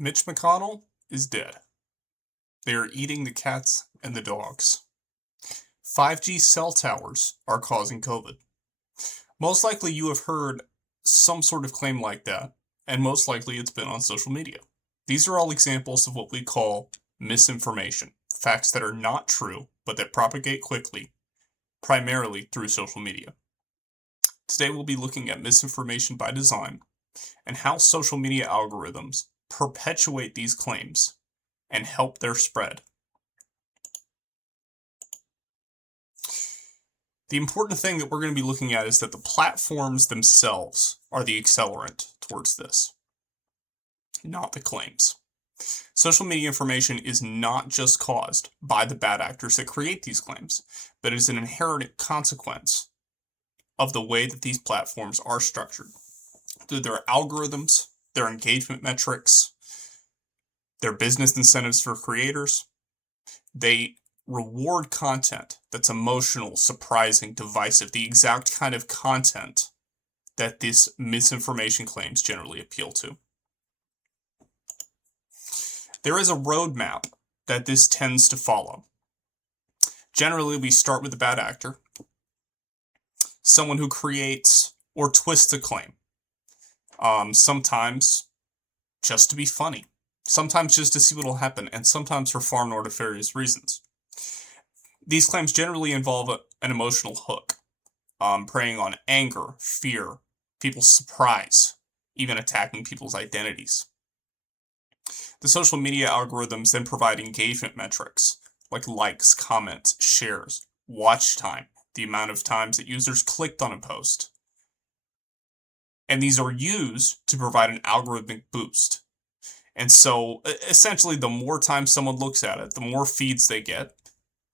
Mitch McConnell is dead. They are eating the cats and the dogs. 5G cell towers are causing COVID. Most likely you have heard some sort of claim like that, and most likely it's been on social media. These are all examples of what we call misinformation, facts that are not true, but that propagate quickly, primarily through social media. Today we'll be looking at misinformation by design and how social media algorithms perpetuate these claims and help their spread. The important thing that we're going to be looking at is that the platforms themselves are the accelerant towards this, not the claims. Social media information is not just caused by the bad actors that create these claims, but is an inherent consequence of the way that these platforms are structured. Through their algorithms, their engagement metrics, their business incentives for creators, they reward content that's emotional, surprising, divisive, the exact kind of content that these misinformation claims generally appeal to. There is a roadmap that this tends to follow. Generally, we start with the bad actor, someone who creates or twists a claim. Sometimes just to be funny, sometimes just to see what will happen, and sometimes for far more nefarious reasons. These claims generally involve an emotional hook, preying on anger, fear, people's surprise, even attacking people's identities. The social media algorithms then provide engagement metrics like likes, comments, shares, watch time, the amount of times that users clicked on a post. And these are used to provide an algorithmic boost. And so essentially, the more time someone looks at it, the more feeds they get,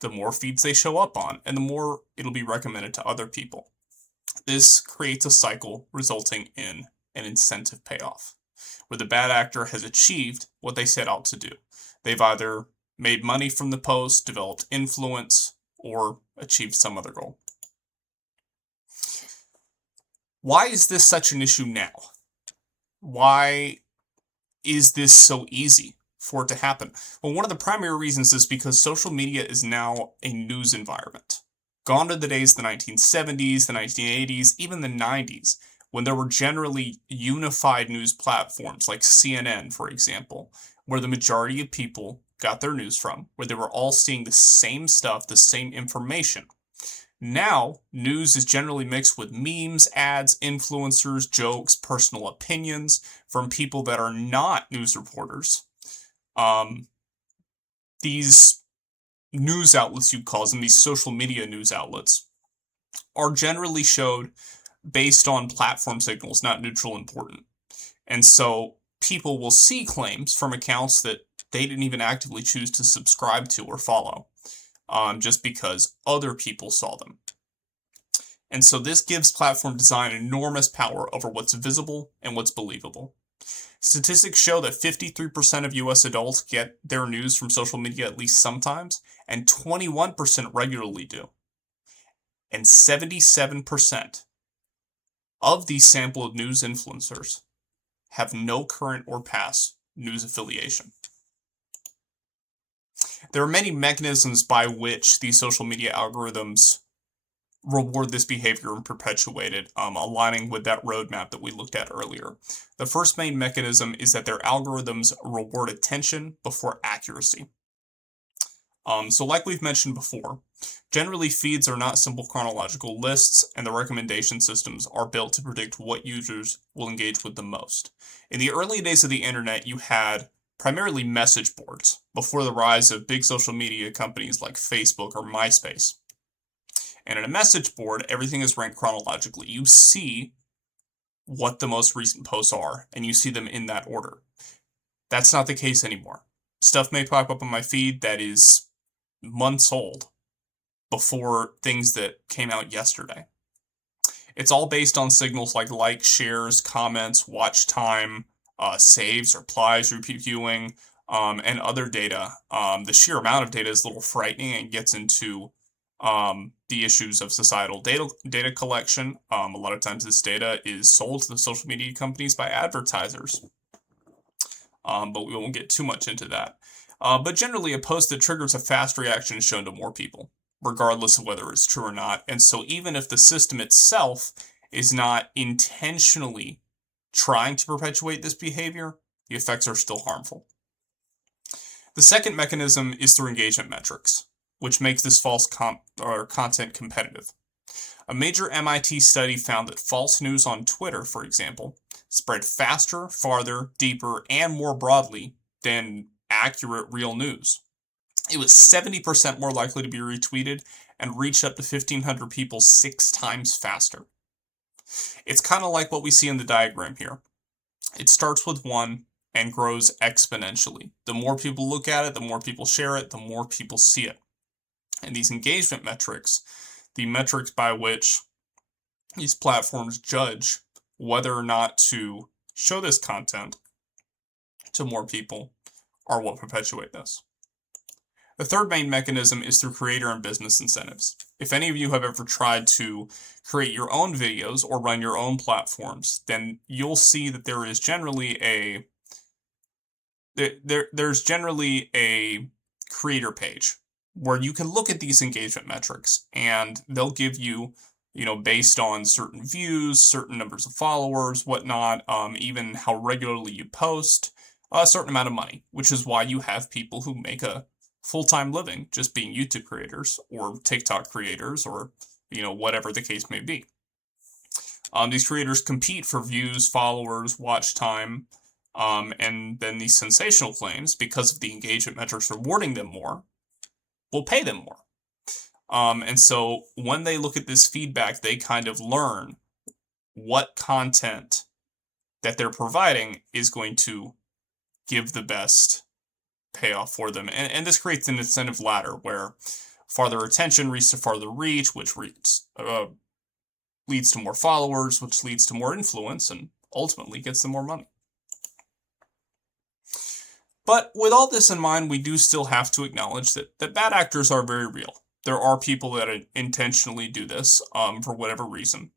the more feeds they show up on, and the more it'll be recommended to other people. This creates a cycle resulting in an incentive payoff, where the bad actor has achieved what they set out to do. They've either made money from the post, developed influence, or achieved some other goal. Why is this such an issue now? Why is this so easy for it to happen? Well, one of the primary reasons is because social media is now a news environment. Gone are the days of the 1970s, the 1980s, even the 90s, when there were generally unified news platforms like CNN, for example, where the majority of people got their news from, where they were all seeing the same stuff, the same information. Now, news is generally mixed with memes, ads, influencers, jokes, personal opinions from people that are not news reporters. These news outlets, you call them, these social media news outlets, are generally showed based on platform signals, not neutral important. And so people will see claims from accounts that they didn't even actively choose to subscribe to or follow, just because other people saw them. And so this gives platform design enormous power over what's visible and what's believable. Statistics show that 53% of US adults get their news from social media at least sometimes, and 21% regularly do. And 77% of these sampled news influencers have no current or past news affiliation. There are many mechanisms by which these social media algorithms reward this behavior and perpetuate it, aligning with that roadmap that we looked at earlier. The first main mechanism is that their algorithms reward attention before accuracy. So like we've mentioned before, generally feeds are not simple chronological lists, and the recommendation systems are built to predict what users will engage with the most. In the early days of the internet, you had primarily message boards before the rise of big social media companies like Facebook or MySpace. And in a message board, everything is ranked chronologically. You see what the most recent posts are, and you see them in that order. That's not the case anymore. Stuff may pop up on my feed that is months old before things that came out yesterday. It's all based on signals like likes, shares, comments, watch time, saves, replies, repeat viewing, and other data. The sheer amount of data is a little frightening and gets into the issues of societal data collection. A lot of times this data is sold to the social media companies by advertisers. but we won't get too much into that. But generally, a post that triggers a fast reaction is shown to more people, regardless of whether it's true or not. And so, even if the system itself is not intentionally trying to perpetuate this behavior, the effects are still harmful. The second mechanism is through engagement metrics, which makes this false content competitive. A major MIT study found that false news on Twitter, for example, spread faster, farther, deeper, and more broadly than accurate real news. It was 70% more likely to be retweeted and reached up to 1,500 people 6 times faster. It's kind of like what we see in the diagram here. It starts with 1 and grows exponentially. The more people look at it, the more people share it, the more people see it. And these engagement metrics, the metrics by which these platforms judge whether or not to show this content to more people, are what perpetuate this. The third main mechanism is through creator and business incentives. If any of you have ever tried to create your own videos or run your own platforms, then you'll see that there is generally there's generally a creator page where you can look at these engagement metrics, and they'll give you, based on certain views, certain numbers of followers, whatnot, even how regularly you post, a certain amount of money, which is why you have people who make a full-time living just being YouTube creators or TikTok creators or, whatever the case may be. These creators compete for views, followers, watch time, and then these sensational claims, because of the engagement metrics rewarding them more, will pay them more. And so when they look at this feedback, they kind of learn what content that they're providing is going to give the best payoff for them. And this creates an incentive ladder where farther attention leads to farther reach, which leads to more followers, which leads to more influence, and ultimately gets them more money. But with all this in mind, we do still have to acknowledge that bad actors are very real. There are people that intentionally do this for whatever reason.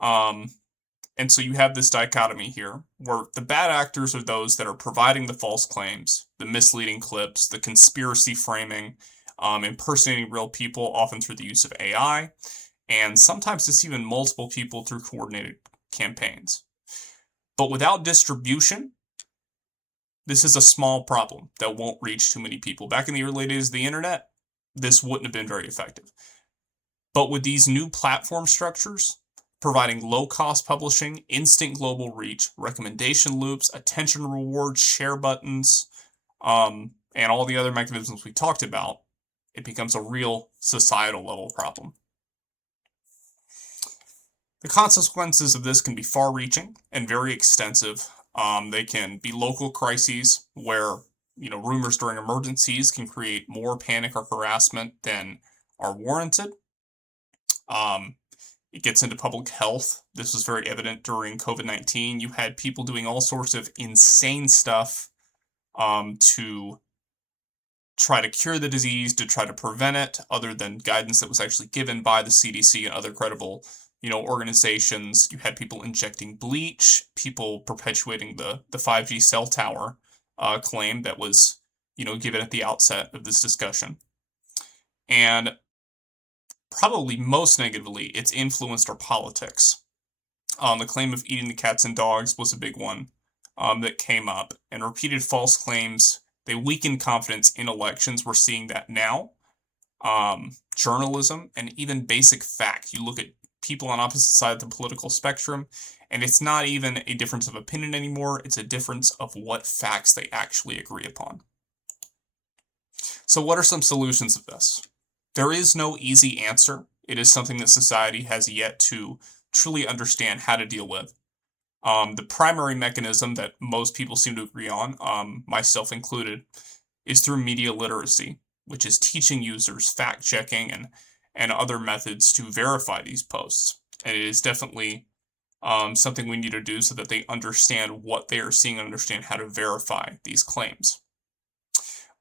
And so you have this dichotomy here, where the bad actors are those that are providing the false claims, the misleading clips, the conspiracy framing, impersonating real people, often through the use of AI, and sometimes it's even multiple people through coordinated campaigns. But without distribution, this is a small problem that won't reach too many people. Back in the early days of the internet, this wouldn't have been very effective. But with these new platform structures, providing low-cost publishing, instant global reach, recommendation loops, attention rewards, share buttons, and all the other mechanisms we talked about, it becomes a real societal level problem. The consequences of this can be far-reaching and very extensive. They can be local crises where, rumors during emergencies can create more panic or harassment than are warranted. It gets into public health. This was very evident during COVID-19. You had people doing all sorts of insane stuff to try to cure the disease, to try to prevent it, other than guidance that was actually given by the CDC and other credible, organizations. You had people injecting bleach, people perpetuating the 5G cell tower claim that was, given at the outset of this discussion. And probably most negatively, it's influenced our politics. The claim of eating the cats and dogs was a big one that came up. And repeated false claims, they weaken confidence in elections. We're seeing that now. Journalism and even basic fact. You look at people on opposite sides of the political spectrum, and it's not even a difference of opinion anymore. It's a difference of what facts they actually agree upon. So what are some solutions of this? There is no easy answer. It is something that society has yet to truly understand how to deal with. The primary mechanism that most people seem to agree on, myself included, is through media literacy, which is teaching users fact-checking and other methods to verify these posts. And it is definitely something we need to do so that they understand what they are seeing and understand how to verify these claims.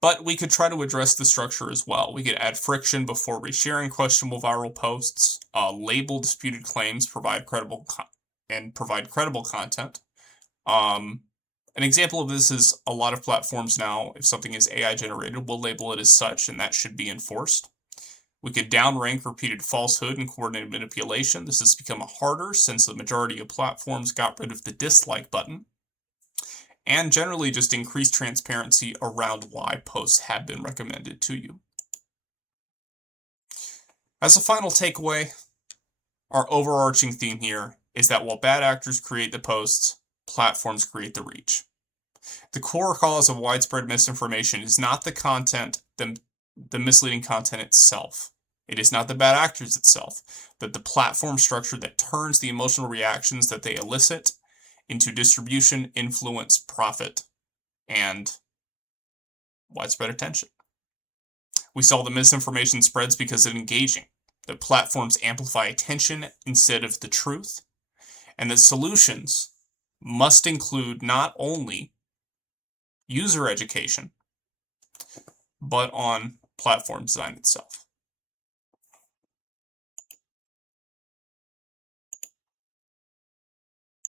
But we could try to address the structure as well. We could add friction before resharing questionable viral posts, label disputed claims, provide credible content, An example of this is a lot of platforms now, if something is AI generated, will label it as such, and that should be enforced. We could downrank repeated falsehood and coordinated manipulation. This has become harder since the majority of platforms got rid of the dislike button. And generally just increased transparency around why posts have been recommended to you. As a final takeaway, our overarching theme here is that while bad actors create the posts, platforms create the reach. The core cause of widespread misinformation is not the content, the misleading content itself. It is not the bad actors itself, but the platform structure that turns the emotional reactions that they elicit into distribution, influence, profit, and widespread attention. We saw that misinformation spreads because of engaging, that platforms amplify attention instead of the truth, and that solutions must include not only user education, but on platform design itself.